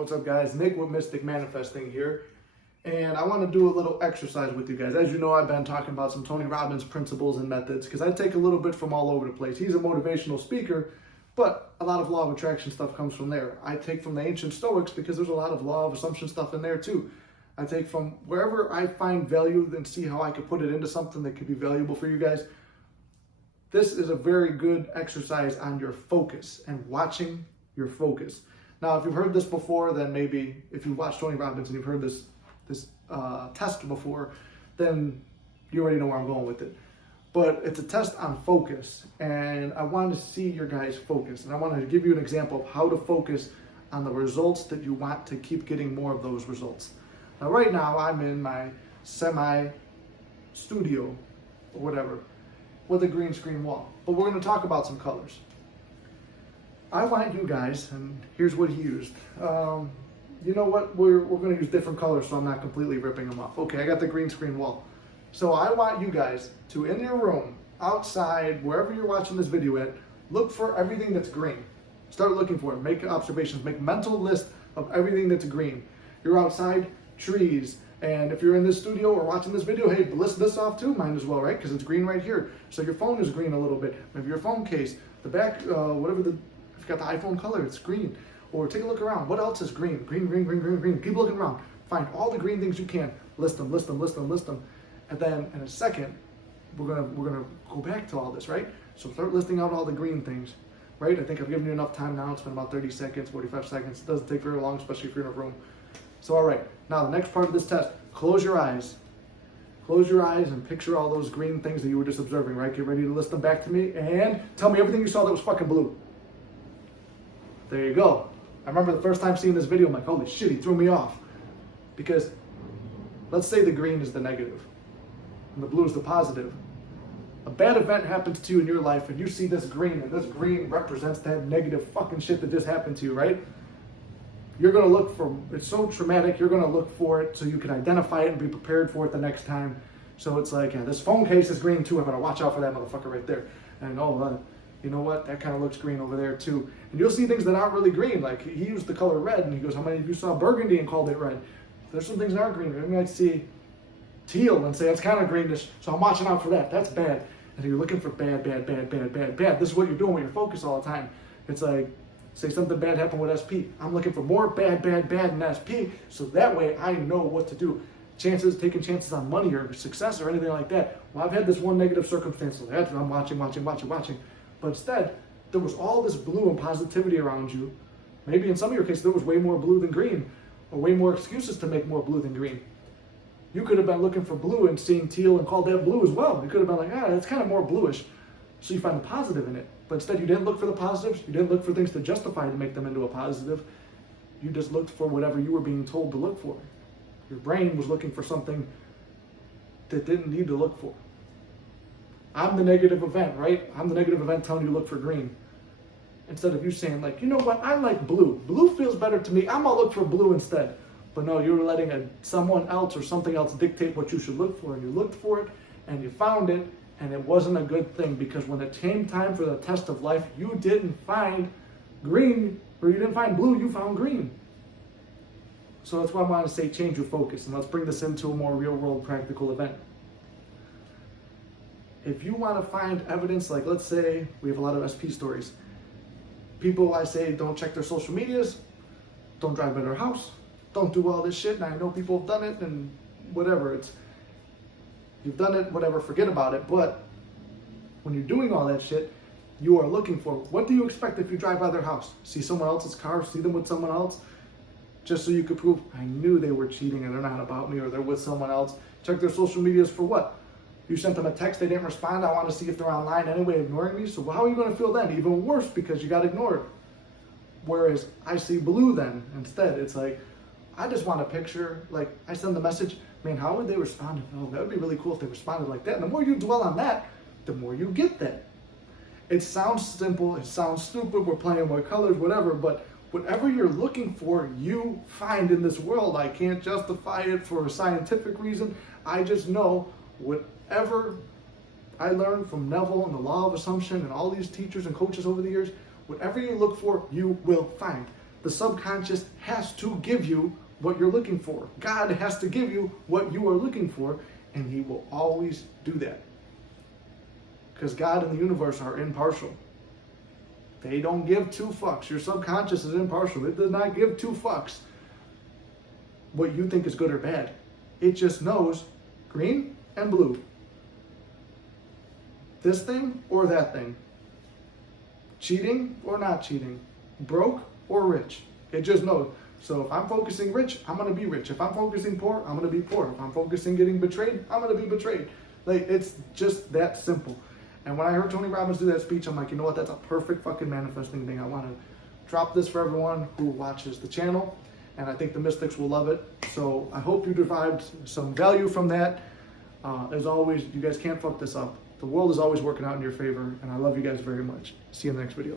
What's up, guys? Nick with Mystic Manifesting here, and I want to do a little exercise with you guys. As you know, I've been talking about some Tony Robbins principles and methods because I take a little bit from all over the place. He's a motivational speaker, but a lot of law of attraction stuff comes from there. I take from the ancient Stoics because there's a lot of law of assumption stuff in there too. I take from wherever I find value and see how I could put it into something that could be valuable for you guys. This is a very good exercise on your focus and watching your focus. Now, if you've heard this before, then maybe if you've watched Tony Robbins and you've heard this test before, then you already know where I'm going with it. But it's a test on focus, and I want to see your guys' focus. And I want to give you an example of how to focus on the results that you want to keep getting more of those results. Now, right now, I'm in my semi-studio, or whatever, with a green screen wall. But we're going to talk about some colors. I want you guys, and here's what he used. You know what? We're going to use different colors, so I'm not completely ripping them off. Okay, I got the green screen wall. So I want you guys to, in your room, outside, wherever you're watching this video at, look for everything that's green. Start looking for it. Make observations. Make a mental list of everything that's green. You're outside, trees. And if you're in this studio or watching this video, hey, list this off too, might as well, right? Because it's green right here. So your phone is green a little bit. Maybe your phone case, the back, whatever the... If you've got the iPhone color, it's green. Or take a look around. What else is green? Green, green, green, green, green. Keep looking around. Find all the green things you can. List them, list them, list them, list them. And then in a second, we're gonna go back to all this, right? So start listing out all the green things, right? I think I've given you enough time now. It's been about 30 seconds, 45 seconds. It doesn't take very long, especially if you're in a room. So all right, now the next part of this test, close your eyes. Close your eyes and picture all those green things that you were just observing, right? Get ready to list them back to me and tell me everything you saw that was fucking blue. There you go. I remember the first time seeing this video, I'm like, holy shit, he threw me off. Because let's say the green is the negative and the blue is the positive. A bad event happens to you in your life and you see this green, and this green represents that negative fucking shit that just happened to you, right? You're going to look for, it's so traumatic, you're going to look for it so you can identify it and be prepared for it the next time. So it's like, yeah, this phone case is green too, I'm going to watch out for that motherfucker right there. And you know what, that kind of looks green over there too. And you'll see things that aren't really green, like he used the color red and he goes, how many of you saw burgundy and called it red? There's some things that aren't green. You might see teal and say it's kind of greenish, so I'm watching out for that. That's bad. And you're looking for bad, bad, bad, bad, bad, bad. This is what you're doing when you're focused all the time. It's like, say something bad happened with SP. I'm looking for more bad, bad, bad in SP, so that way I know what to do. Taking chances on money or success or anything like that. Well, I've had this one negative circumstance, so that's what I'm watching. But instead, there was all this blue and positivity around you. Maybe in some of your cases, there was way more blue than green, or way more excuses to make more blue than green. You could have been looking for blue and seeing teal and called that blue as well. You could have been like, it's kind of more bluish. So you find the positive in it. But instead, you didn't look for the positives. You didn't look for things to justify to make them into a positive. You just looked for whatever you were being told to look for. Your brain was looking for something that didn't need to look for. I'm the negative event, right? I'm the negative event telling you to look for green. Instead of you saying like, you know what, I like blue. Blue feels better to me. I'm gonna look for blue instead. But no, you were letting someone else or something else dictate what you should look for. And you looked for it and you found it, and it wasn't a good thing, because when it came time for the test of life, you didn't find green, or you didn't find blue, you found green. So that's why I want to say change your focus, and let's bring this into a more real world practical event. If you want to find evidence, like let's say we have a lot of SP stories. People, I say, don't check their social medias, don't drive by their house, don't do all this shit. And I know people have done it and whatever. You've done it, whatever, forget about it. But when you're doing all that shit, you are looking for, what do you expect if you drive by their house? See someone else's car, see them with someone else, just so you could prove, I knew they were cheating and they're not about me, or they're with someone else. Check their social medias for what? You sent them a text, they didn't respond. I want to see if they're online anyway, ignoring me. So how are you going to feel then? Even worse, because you got ignored. Whereas I see blue then instead. It's like, I just want a picture. Like, I send the message, man, how would they respond? Oh, that would be really cool if they responded like that. And the more you dwell on that, the more you get that. It sounds simple, it sounds stupid, we're playing with colors, whatever, but whatever you're looking for, you find in this world. I can't justify it for a scientific reason. I just know whatever I learned from Neville and the law of assumption and all these teachers and coaches over the years, whatever you look for, you will find. The subconscious has to give you what you're looking for. God has to give you what you are looking for, and he will always do that. Because God and the universe are impartial. They don't give two fucks. Your subconscious is impartial. It does not give two fucks what you think is good or bad. It just knows green and blue. This thing or that thing. Cheating or not cheating. Broke or rich. It just knows. So if I'm focusing rich, I'm going to be rich. If I'm focusing poor, I'm going to be poor. If I'm focusing getting betrayed, I'm going to be betrayed. Like, it's just that simple. And when I heard Tony Robbins do that speech, I'm like, you know what? That's a perfect fucking manifesting thing. I want to drop this for everyone who watches the channel. And I think the mystics will love it. So I hope you derived some value from that. As always, you guys can't fuck this up. The world is always working out in your favor. And I love you guys very much. See you in the next video.